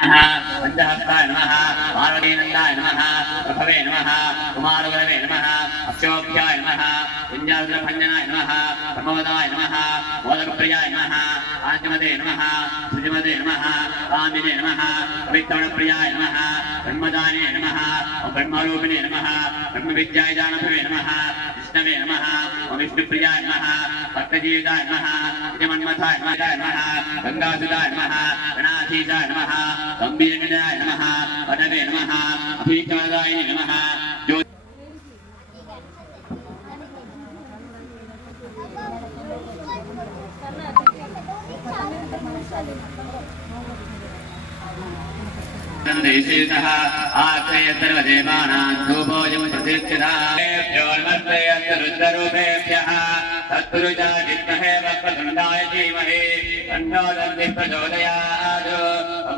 पंचहस्ताय नमः पार्वतीनन्दाय नमः प्रभवे नमः कुमारगुरवे नमः अक्षोभ्याय नमः कुञ्जाद्रभञ्जनाय नमः ब्रह्मवदाय नमः मोदकप्रियाय नमः आञ्चमते नमः सृजमते नमः कामिने नमः पवित्रप्रियाय नमः ब्रह्मदाने नमः ब्रह्मरूपिणे नमः ब्रह्मविद्याय जानभवे नमः विष्णवे नमः विष्णुप्रियाय नमः भक्तजीविताय नमः निजमन्मथाय नमः गंगासुताय नमः गणाधीशाय नमः गंभीरनिलयाय नमः पदवे नमः अभीष्टवरदायिने नमः देशीतः आश्रय सर्वदेवानां धूपोऽयं प्रतिष्ठितः तत्पुरुषादित्महे वक्रतुण्डाय धीमहि तन्नो दन्तिः प्रचोदयात्।